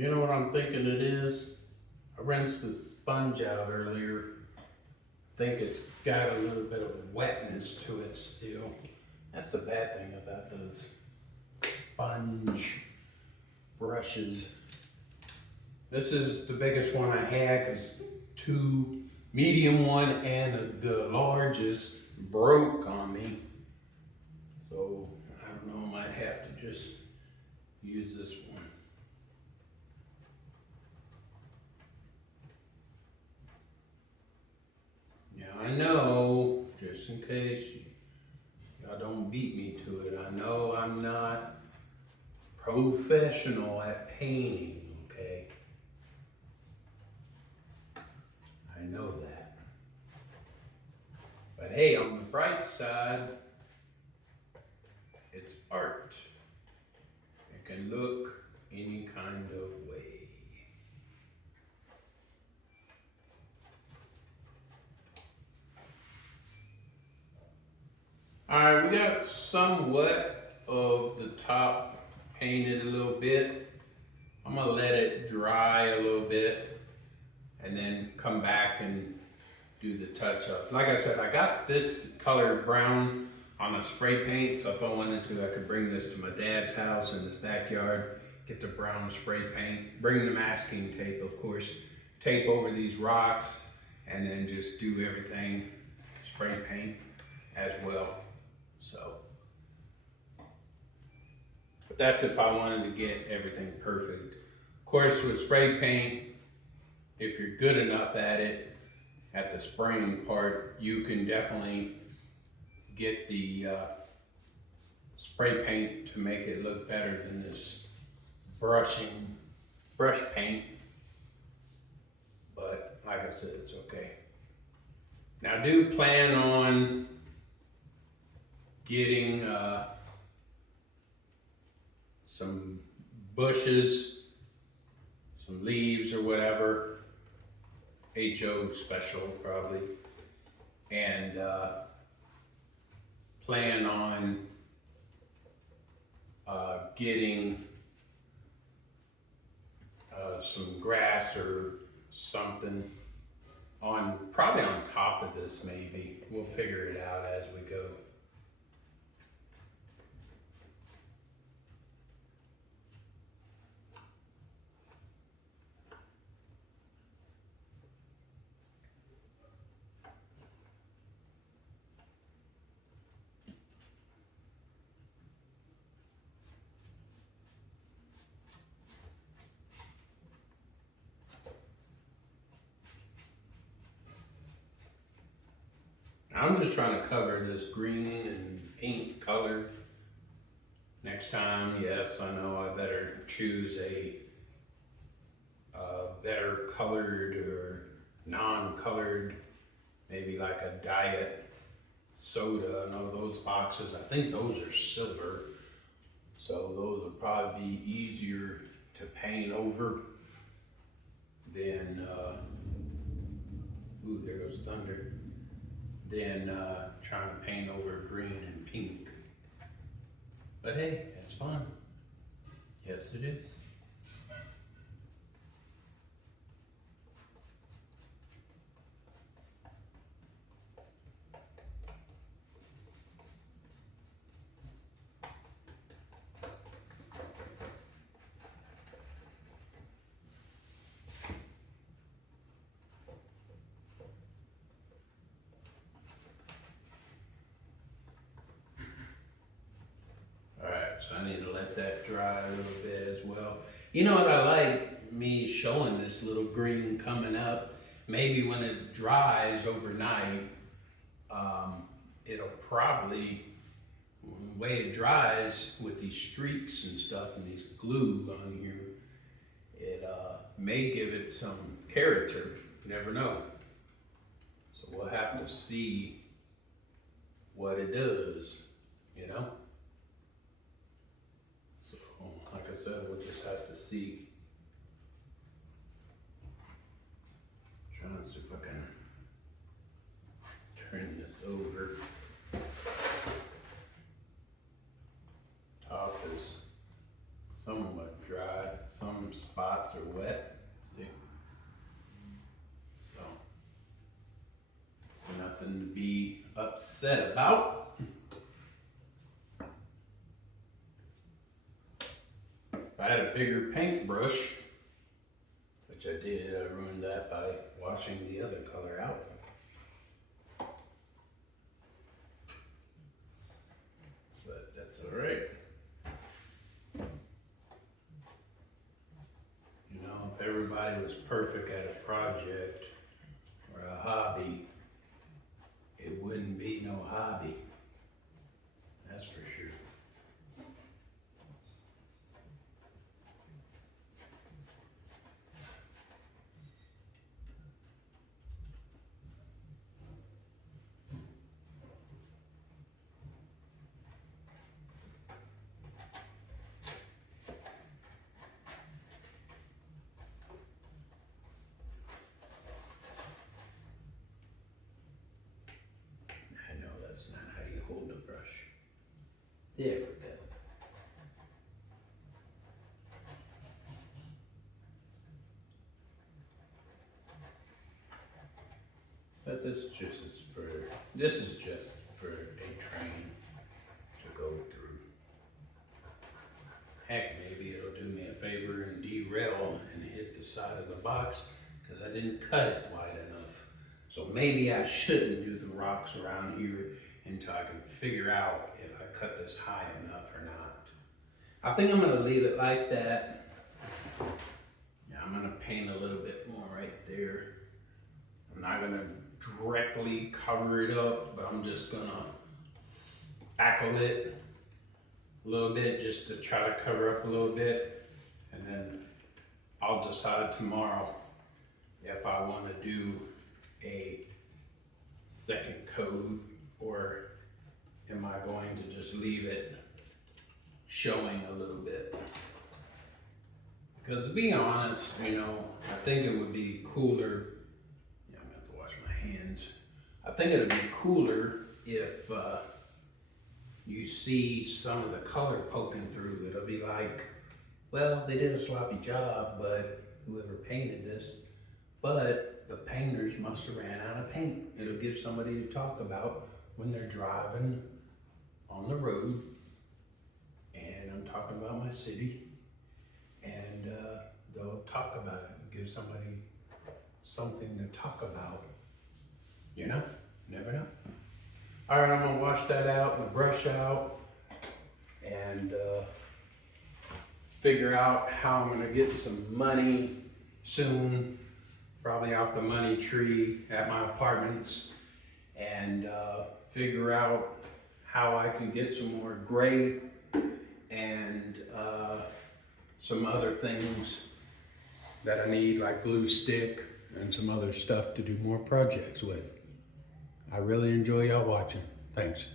You know what I'm thinking it is? I rinsed the sponge out earlier. I think it's got a little bit of wetness to it still. That's the bad thing about those sponge brushes. This is the biggest one I had because two medium one and the largest broke on me. So I don't know, I might have to just use this one. Yeah, I know, just in case y'all don't beat me to it, I know I'm not professional at painting, okay? I know that. But hey, on the bright side, it's art. It can look any kind of way. Alright, we got somewhat of the top painted a little bit. I'm gonna let it dry a little bit and then come back and do the touch-ups. Like I said, I got this colored brown on a spray paint, so if I wanted to, I could bring this to my dad's house in his backyard, get the brown spray paint, bring the masking tape, of course, tape over these rocks, and then just do everything spray paint as well. So, but that's if I wanted to get everything perfect. Of course, with spray paint, if you're good enough at it, at the spraying part, you can definitely get the spray paint to make it look better than this brush paint. But like I said, it's okay. Now I do plan on getting some bushes, some leaves or whatever, HO special probably, and plan on getting some grass or something on, probably on top of this maybe. We'll figure it out as we go. I'm just trying to cover this green and pink color. Next time, yes, I know I better choose a better colored or non-colored, maybe like a diet soda. I know those boxes, I think those are silver. So those would probably be easier to paint over than, ooh, there goes thunder. Than trying to paint over green and pink. But hey, it's fun. Yes, it is. So I need to let that dry a little bit as well. You know what I like? Me showing this little green coming up. Maybe when it dries overnight, it'll probably, the way it dries with these streaks and stuff and these glue on here, it may give it some character. You never know. So we'll have to see what it does, you know? Like I said, we'll just have to see. Trying to see if I can turn this over. Top is somewhat dry. Some spots See? So nothing to be upset about. If I had a bigger paintbrush, which I did, I ruined that by washing the other color out. But that's all right. You know, if everybody was perfect at a project or a hobby, it wouldn't be no hobby. That's for sure. I know that's not how you hold a brush. There we go. But this is just for a train to go through. Heck, maybe it'll do me a favor and derail and hit the side of the box because I didn't cut it wide enough. So maybe I shouldn't do the rocks around here until I can figure out if I cut this high enough or not. I think I'm gonna leave it like that. Yeah, I'm gonna paint a little bit more right there. I'm not gonna directly cover it up, but I'm just gonna spackle it a little bit just to try to cover up a little bit, and then I'll decide tomorrow if I want to do a second coat or am I going to just leave it showing a little bit. Because to be honest, you know, I think it would be cooler. Yeah, I'm gonna have to wash my hands. I think it would be cooler if you see some of the color poking through. It'll be like, well, they did a sloppy job, but whoever painted this, but the painters must have ran out of paint. It'll give somebody to talk about when they're driving on the road, and I'm talking about my city, and they'll talk about it and give somebody something to talk about. You know, never know. All right, I'm gonna wash that out and brush out and figure out how I'm gonna get some money soon, probably off the money tree at my apartments, and figure out how I can get some more gray and some other things that I need, like glue stick and some other stuff to do more projects with. I really enjoy y'all watching. Thanks.